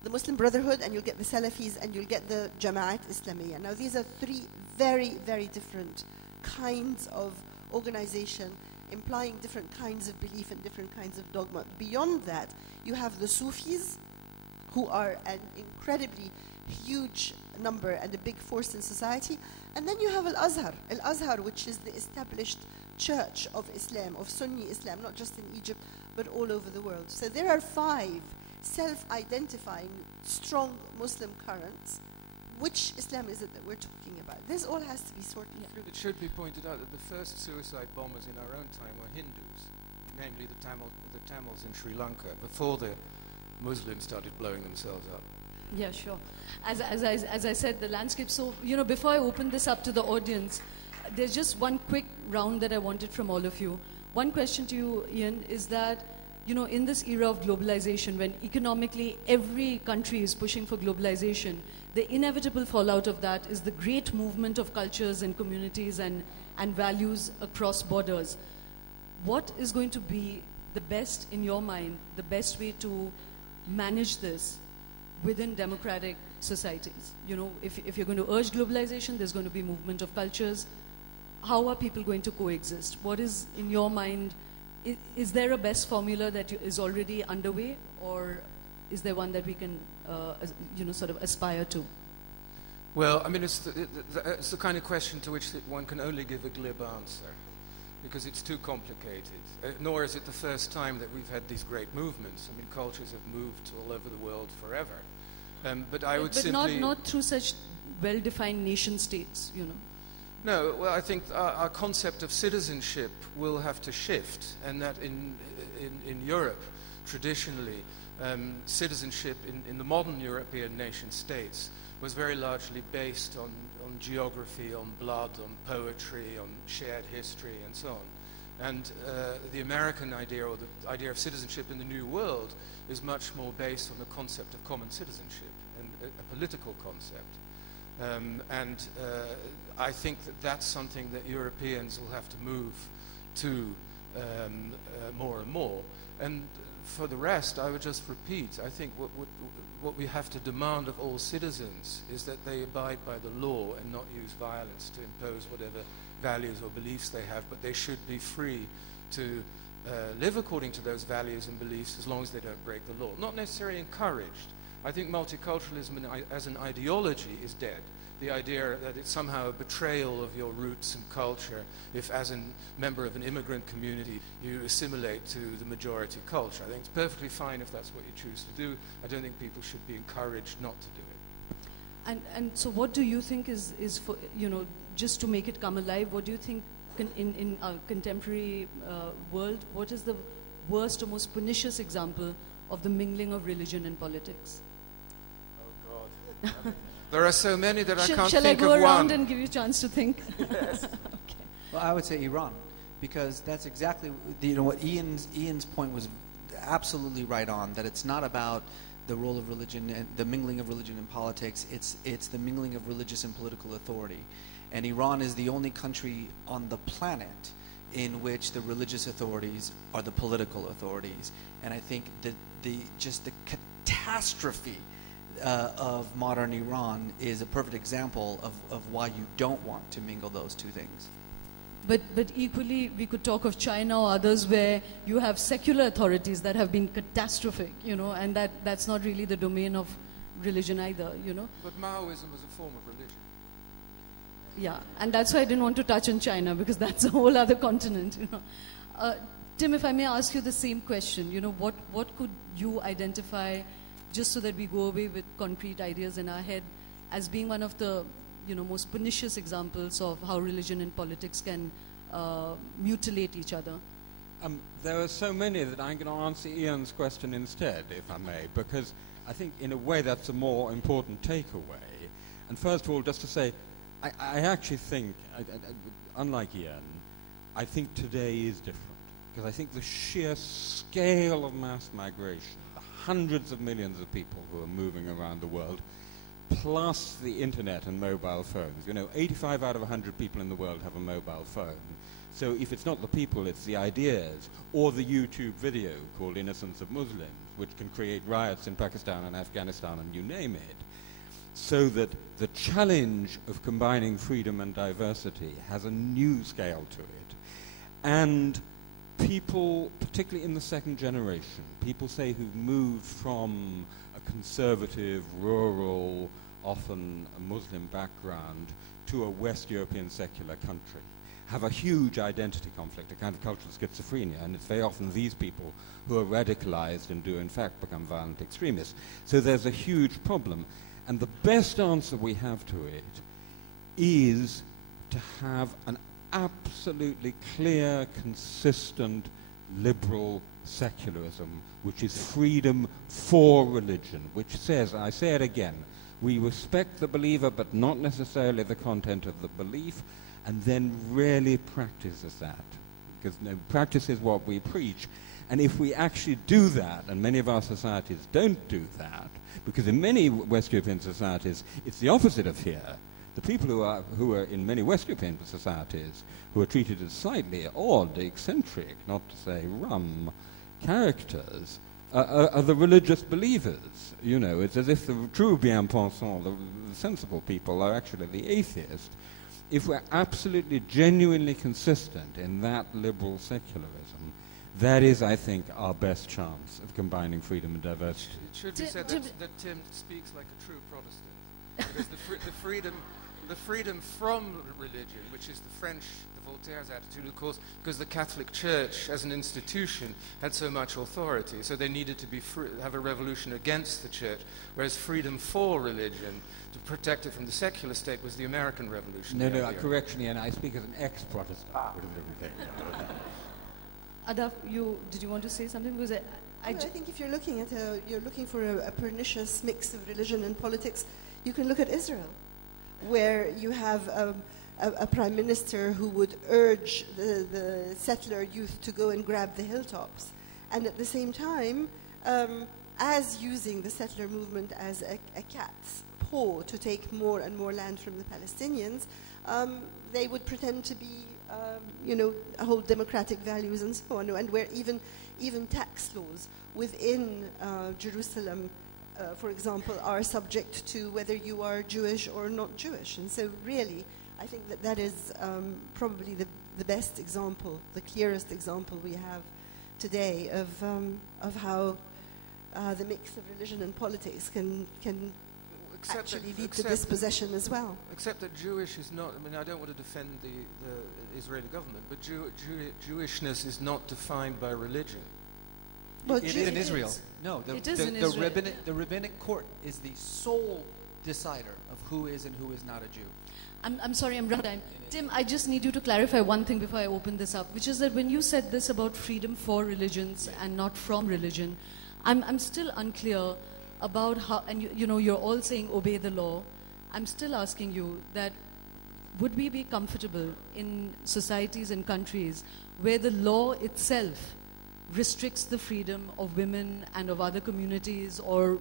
the Muslim Brotherhood, and you'll get the Salafis, and you'll get the Jama'at Islamiyya. Now, these are three very, very different kinds of organization, implying different kinds of belief and different kinds of dogma. Beyond that, you have the Sufis, who are an incredibly huge number and a big force in society. And then you have Al-Azhar, which is the established church of Islam, of Sunni Islam, not just in Egypt, but all over the world. So there are 5 self-identifying strong Muslim currents. Which Islam is it that we're talking about? This all has to be sorted through. It should be pointed out that the first suicide bombers in our own time were Hindus, namely the Tamils in Sri Lanka, before the Muslims started blowing themselves up. Yeah, sure. As I said, the landscape. So, before I open this up to the audience, there's just one quick round that I wanted from all of you. One question to you, Ian, is that, in this era of globalization, when economically every country is pushing for globalization, the inevitable fallout of that is the great movement of cultures and communities and values across borders. What is going to be the best, in your mind, the best way to manage this within democratic societies? If you're going to urge globalization, there's going to be movement of cultures. How are people going to coexist? What is, in your mind, is there a best formula that is already underway, or is there one that we can, sort of aspire to? Well, I mean, it's the kind of question to which one can only give a glib answer, because it's too complicated. Nor is it the first time that we've had these great movements. I mean, cultures have moved all over the world forever. But I would simply... not through such well-defined nation states, No, well, I think our concept of citizenship will have to shift, and that in Europe, traditionally, citizenship in the modern European nation states was very largely based on geography, on blood, on poetry, on shared history, and so on. And the American idea, or the idea of citizenship in the New World, is much more based on the concept of common citizenship, and a political concept. I think that's something that Europeans will have to move to more and more. And for the rest, I would just repeat, I think what we have to demand of all citizens is that they abide by the law and not use violence to impose whatever values or beliefs they have, but they should be free to live according to those values and beliefs as long as they don't break the law. Not necessarily encouraged. I think multiculturalism as an ideology is dead. the idea that it's somehow a betrayal of your roots and culture if, as a member of an immigrant community, you assimilate to the majority culture. I think it's perfectly fine if that's what you choose to do. I don't think people should be encouraged not to do it. And so what do you think is for, just to make it come alive, what do you think in our contemporary world, what is the worst or most pernicious example of the mingling of religion and politics? Oh, God. There are so many that I can't shall think of I one. go around and give you a chance to think? Yes. Okay. Well, I would say Iran, because that's exactly what Ian's point was absolutely right on. That it's not about the role of religion and the mingling of religion and politics. It's the mingling of religious and political authority, and Iran is the only country on the planet in which the religious authorities are the political authorities. And I think that the catastrophe of modern Iran is a perfect example of why you don't want to mingle those two things. But equally, we could talk of China or others where you have secular authorities that have been catastrophic, and that's not really the domain of religion either, But Maoism was a form of religion. Yeah, and that's why I didn't want to touch on China, because that's a whole other continent, Tim, if I may ask you the same question, what could you identify, just so that we go away with concrete ideas in our head, as being one of the most pernicious examples of how religion and politics can mutilate each other? There are so many that I'm going to answer Ian's question instead, if I may, because I think in a way that's a more important takeaway. And first of all, just to say, I actually think, unlike Ian, I think today is different, because I think the sheer scale of mass migration, the hundreds of millions of people who are moving around the world, plus the internet and mobile phones. 85 out of 100 people in the world have a mobile phone. So if it's not the people, it's the ideas, or the YouTube video called Innocence of Muslims, which can create riots in Pakistan and Afghanistan and you name it. So that the challenge of combining freedom and diversity has a new scale to it. And people, particularly in the second generation, people say who've moved from a conservative, rural, often a Muslim background to a West European secular country, have a huge identity conflict, a kind of cultural schizophrenia, and it's very often these people who are radicalized and do in fact become violent extremists. So there's a huge problem. And the best answer we have to it is to have an absolutely clear, consistent, liberal secularism, which is freedom for religion, which says, and I say it again, we respect the believer but not necessarily the content of the belief, and then really practices that, because practice is what we preach. And if we actually do that, and many of our societies don't do that, because in many West European societies it's the opposite of here. The people who are in many West European societies who are treated as slightly odd, eccentric, not to say rum, characters are the religious believers. It's as if the true bien-pensant, the sensible people, are actually the atheists. If we're absolutely, genuinely consistent in that liberal secularism, that is, I think, our best chance of combining freedom and diversity. It should be said that Tim speaks like a true Protestant. Because the freedom from religion, which is the Voltaire's attitude, of course, because the Catholic Church as an institution had so much authority, so they needed to have a revolution against the Church, whereas freedom for religion, to protect it from the secular state, was the American Revolution. Correction, Ian, I speak as an ex-Protestant. Ahdaf, did you want to say something? Because I think if you're looking for a pernicious mix of religion and politics, you can look at Israel, where you have a prime minister who would urge the settler youth to go and grab the hilltops, and at the same time, as using the settler movement as a cat's paw to take more and more land from the Palestinians, they would pretend to be hold democratic values and so on, and where even tax laws within Jerusalem, for example, are subject to whether you are Jewish or not Jewish. And so really, I think that is probably the best example, the clearest example we have today of how the mix of religion and politics can actually lead to dispossession as well. Except that Jewish is not, I mean, I don't want to defend the Israeli government, but Jewishness is not defined by religion. Well, it is in Israel. No, It is in Israel. The rabbinic court is the sole decider of who is and who is not a Jew. I'm sorry, I'm running out of time. Tim, I just need you to clarify one thing before I open this up, which is that when you said this about freedom for religions and not from religion, I'm still unclear about how, and you're all saying obey the law. I'm still asking you that would we be comfortable in societies and countries where the law itself restricts the freedom of women and of other communities or,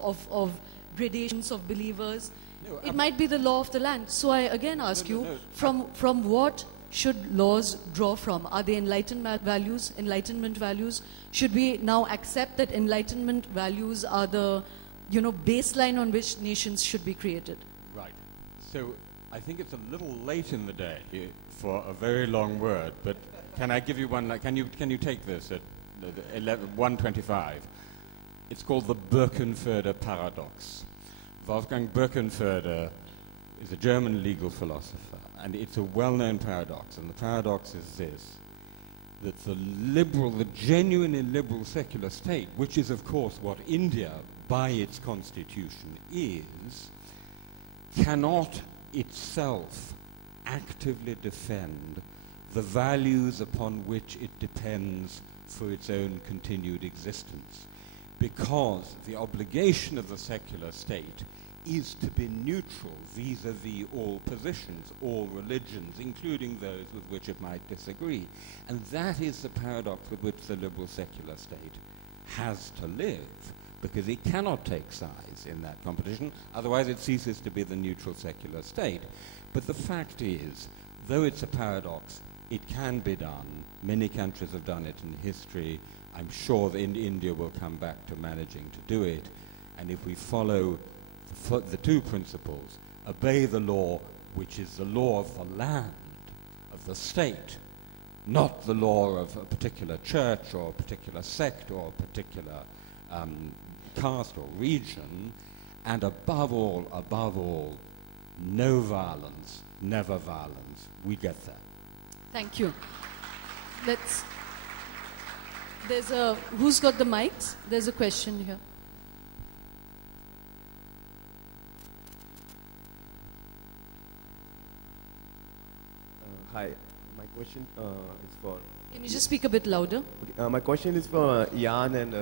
of gradations of believers? No, it might be the law of the land. So I again ask you, from what should laws draw from? Are they enlightenment values? Should we now accept that enlightenment values are the, baseline on which nations should be created? Right. So I think it's a little late in the day for a very long word, but can I give you one? Can you take this at 1:25? It's called the Birkenförder paradox. Wolfgang Birkenförder is a German legal philosopher, and it's a well-known paradox. And the paradox is this: that the genuinely liberal secular state, which is of course what India by its constitution is, cannot itself actively defend the values upon which it depends for its own continued existence, because the obligation of the secular state is to be neutral vis-à-vis all positions, all religions, including those with which it might disagree. And that is the paradox with which the liberal secular state has to live, because it cannot take sides in that competition, otherwise it ceases to be the neutral secular state. But the fact is, though it's a paradox, it can be done. Many countries have done it in history. I'm sure that India will come back to managing to do it. And if we follow the two principles, obey the law, which is the law of the land, of the state, not the law of a particular church or a particular sect or a particular caste or region, and above all, no violence, never violence. We get there. Thank you. Who's got the mics? There's a question here. Hi, my question is for... Can you just speak a bit louder? Okay, my question is for Jan and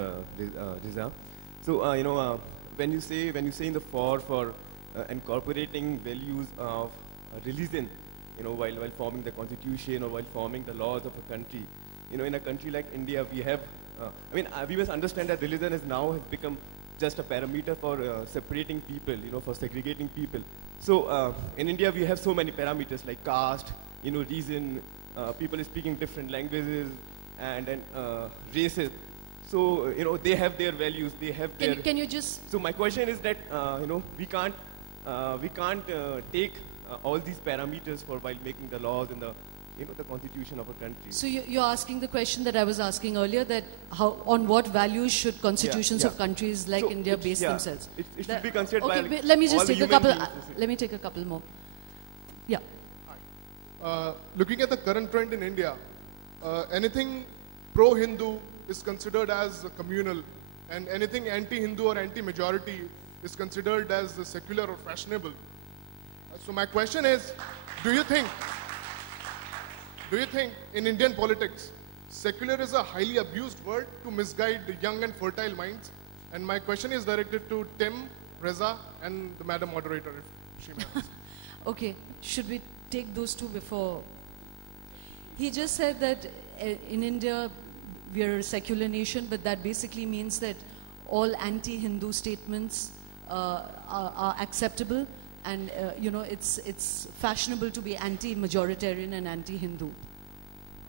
Reza. So, when you say in the for incorporating values of religion, while forming the constitution or while forming the laws of a country, in a country like India, we have, we must understand that religion has become just a parameter for separating people, for segregating people. So, in India, we have so many parameters like caste, reason, people speaking different languages, and then races. So, they have their values, they have their... Can you just... So my question is that, we can't take all these parameters while making the laws and the constitution of a country. So you're asking the question that I was asking earlier, that on what values should constitutions of countries like India base themselves? It should be considered by let me just take a couple. Let me take a couple more. Yeah. Looking at the current trend in India, anything pro-Hindu is considered as communal, and anything anti-Hindu or anti-majority is considered as secular or fashionable. So my question is, do you think in Indian politics, secular is a highly abused word to misguide young and fertile minds? And my question is directed to Tim, Reza, and the Madam Moderator, if she may. Okay, should we take those two before? He just said that in India, we are a secular nation, but that basically means that all anti-Hindu statements are acceptable, and it's fashionable to be anti-majoritarian and anti-Hindu.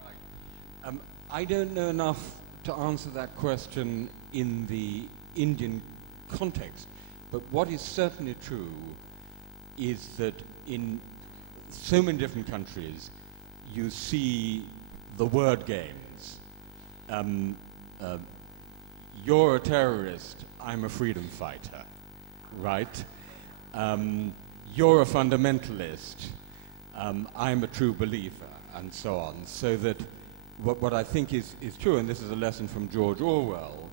Right. I don't know enough to answer that question in the Indian context, but what is certainly true is that in so many different countries, you see the word games. You're a terrorist, I'm a freedom fighter, right? you're a fundamentalist, I'm a true believer, and so on. So that what I think is true, and this is a lesson from George Orwell,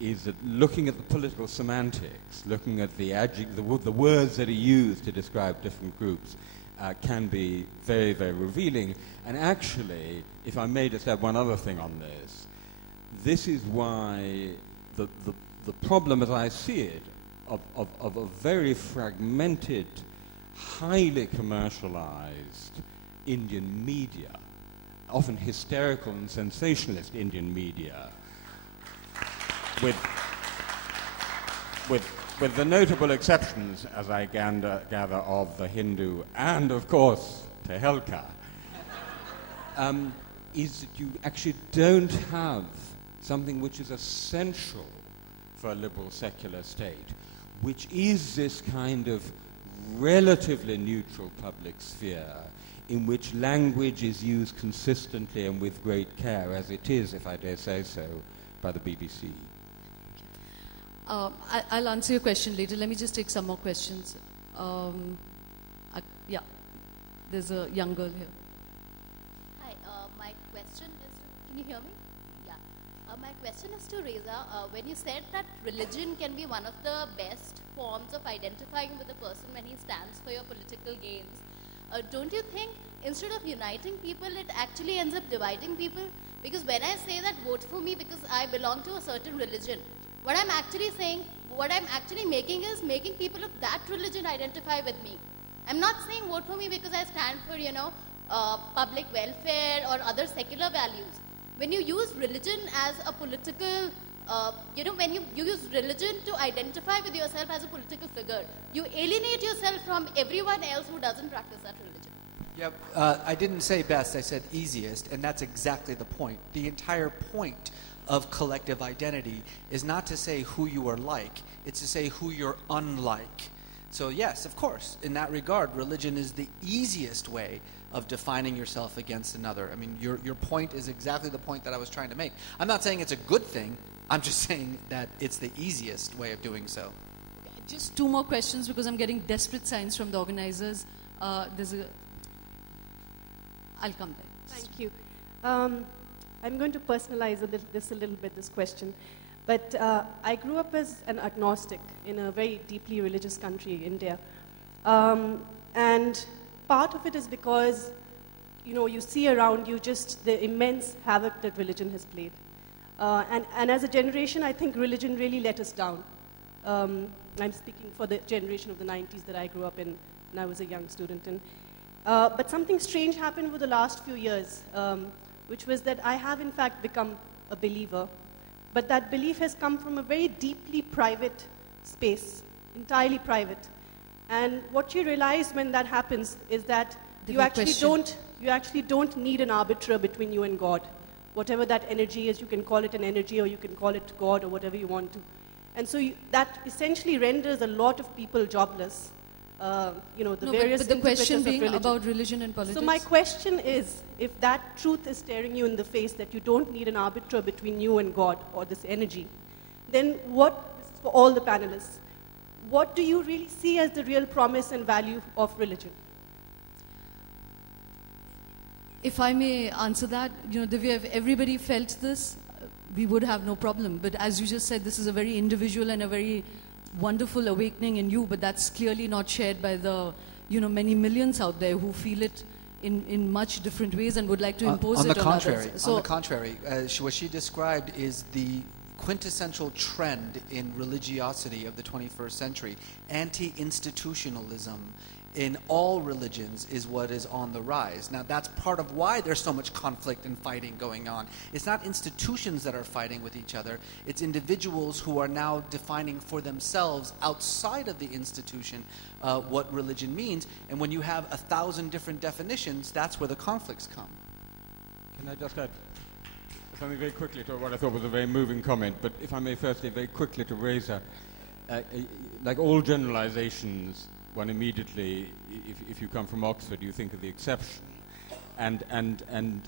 is that looking at the political semantics, looking at the words that are used to describe different groups, can be very, very revealing. And actually, if I may just add one other thing on this is why the problem, as I see it, of a very fragmented, highly commercialized Indian media, often hysterical and sensationalist Indian media, with the notable exceptions, as I gather, of the Hindu and, of course, Tehelka, is that you actually don't have something which is essential for a liberal secular state, which is this kind of relatively neutral public sphere in which language is used consistently and with great care, as it is, if I dare say so, by the BBC. I'll answer your question later. Let me just take some more questions. Yeah, there's a young girl here. Hi, my question is, can you hear me? Yeah. My question is to Reza. When you said that religion can be one of the best forms of identifying with a person when he stands for your political gains, don't you think instead of uniting people, it actually ends up dividing people? Because when I say that vote for me because I belong to a certain religion, what I'm actually saying, what I'm actually making is making people of that religion identify with me. I'm not saying vote for me because I stand for, public welfare or other secular values. When you use religion as a political, when you use religion to identify with yourself as a political figure, you alienate yourself from everyone else who doesn't practice that religion. Yep. I didn't say best, I said easiest, and that's exactly the point. The entire point of collective identity is not to say who you are like, it's to say who you're unlike. So yes, of course, in that regard, religion is the easiest way of defining yourself against another. I mean, your point is exactly the point that I was trying to make. I'm not saying it's a good thing, I'm just saying that it's the easiest way of doing so. Just two more questions because I'm getting desperate signs from the organizers. I'll come there. Thank you. I'm going to personalize this a little bit, this question. But I grew up as an agnostic in a very deeply religious country, India. And part of it is because, you see around you just the immense havoc that religion has played. And as a generation, I think religion really let us down. I'm speaking for the generation of the 90s that I grew up in when I was a young student. But something strange happened over the last few years, which was that I have in fact become a believer. But that belief has come from a very deeply private space, entirely private. And what you realize when that happens is that you actually don't need an arbiter between you and God. Whatever that energy is, you can call it an energy or you can call it God or whatever you want to. And so that essentially renders a lot of people jobless. Various but the question being religion. about religion and politics. So my question is, if that truth is staring you in the face, that you don't need an arbiter between you and God or this energy, then this is for all the panelists, what do you really see as the real promise and value of religion? If I may answer that, Divya, if everybody felt this, we would have no problem. But as you just said, this is a very individual and a very wonderful awakening in you, but that's clearly not shared by the, many millions out there who feel it in much different ways and would like to impose it on others. On the contrary, what she described is the quintessential trend in religiosity of the 21st century. Anti-institutionalism in all religions is what is on the rise. Now, that's part of why there's so much conflict and fighting going on. It's not institutions that are fighting with each other. It's individuals who are now defining for themselves outside of the institution what religion means. And when you have 1,000 different definitions, that's where the conflicts come. Can I just add something very quickly to what I thought was a very moving comment, but if I may firstly very quickly to Reza, like all generalizations, one immediately, if you come from Oxford, you think of the exception. And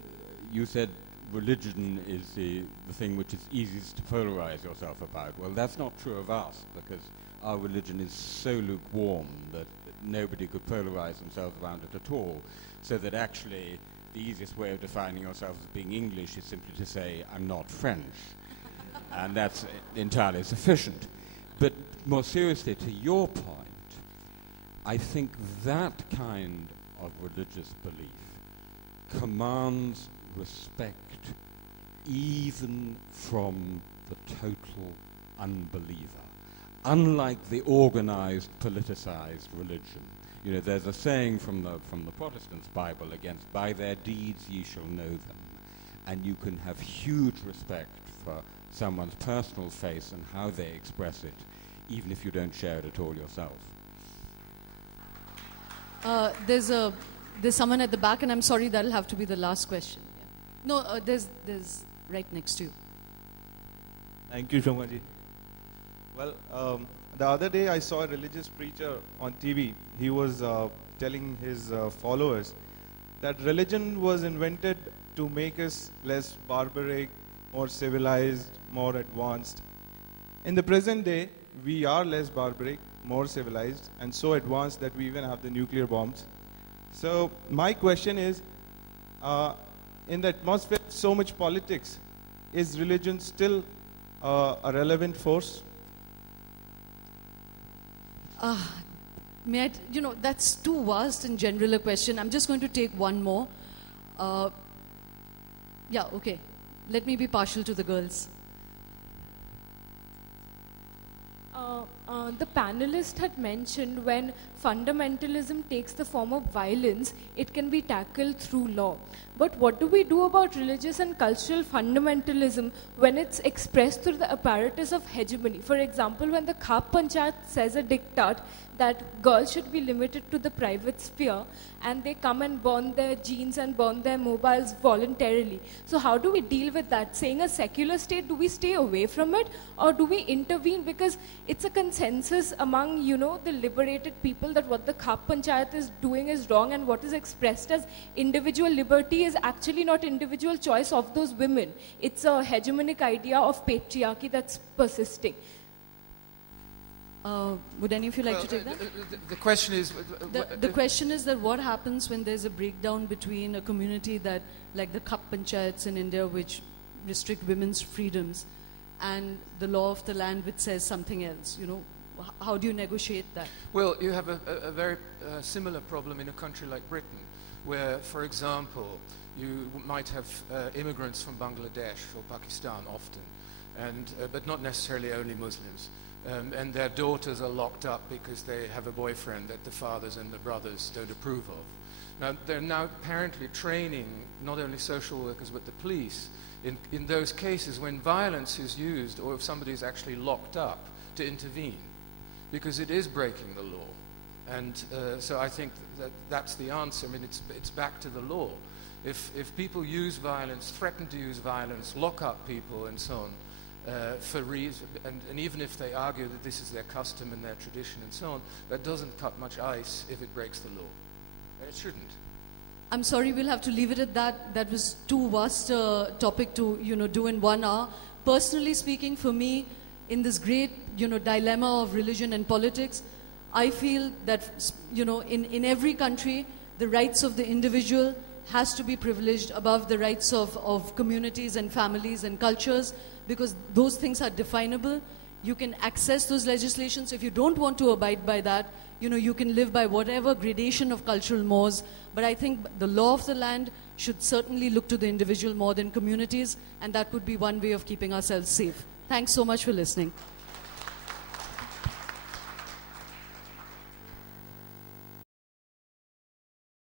you said religion is the thing which is easiest to polarize yourself about. Well, that's not true of us, because our religion is so lukewarm that nobody could polarize themselves around it at all, so that actually the easiest way of defining yourself as being English is simply to say, I'm not French. And that's entirely sufficient. But more seriously, to your point, I think that kind of religious belief commands respect even from the total unbeliever. Unlike the organized, politicized religion. You know, there's a saying from the Protestants' Bible against, by their deeds ye shall know them. And you can have huge respect for someone's personal faith and how they express it, even if you don't share it at all yourself. There's someone at the back, and I'm sorry, that'll have to be the last question. Yeah. No, there's right next to you. Thank you, Shoma ji. Well, the other day I saw a religious preacher on TV. He was telling his followers that religion was invented to make us less barbaric, more civilized, more advanced. In the present day, we are less barbaric, more civilized, and so advanced that we even have the nuclear bombs. So my question is, in the atmosphere of so much politics, is religion still a relevant force? That's too vast and general a question. I'm just going to take one more. Yeah, okay. Let me be partial to the girls. The panelist had mentioned when fundamentalism takes the form of violence, it can be tackled through law. But what do we do about religious and cultural fundamentalism when it's expressed through the apparatus of hegemony? For example, when the Khap Panchayat says a diktat that girls should be limited to the private sphere, and they come and burn their jeans and burn their mobiles voluntarily. So how do we deal with that? Saying a secular state, do we stay away from it, or do we intervene? Because it's a consensus among, the liberated people that what the Khap Panchayat is doing is wrong, and what is expressed as individual liberty is actually not individual choice of those women. It's a hegemonic idea of patriarchy that's persisting. Would any of you like to take that? The question is... The question is that what happens when there's a breakdown between a community that, like the Khap Panchayats in India, which restrict women's freedoms, and the law of the land which says something else? How do you negotiate that? Well, you have a very similar problem in a country like Britain, where, for example, you might have immigrants from Bangladesh or Pakistan often, but not necessarily only Muslims. And their daughters are locked up because they have a boyfriend that the fathers and the brothers don't approve of. Now, they're now apparently training not only social workers but the police in those cases when violence is used or if somebody is actually locked up to intervene, because it is breaking the law. And so I think that's the answer. I mean, it's back to the law. If people use violence, threaten to use violence, lock up people and so on, for reason, and even if they argue that this is their custom and their tradition and so on, that doesn't cut much ice if it breaks the law. And it shouldn't. I'm sorry, we'll have to leave it at that. That was too vast a topic to, do in 1 hour. Personally speaking, for me, in this great, dilemma of religion and politics, I feel that, in every country, the rights of the individual has to be privileged above the rights of communities and families and cultures, because those things are definable. You can access those legislations. If you don't want to abide by that, you can live by whatever gradation of cultural mores. But I think the law of the land should certainly look to the individual more than communities, and that would be one way of keeping ourselves safe. Thanks so much for listening.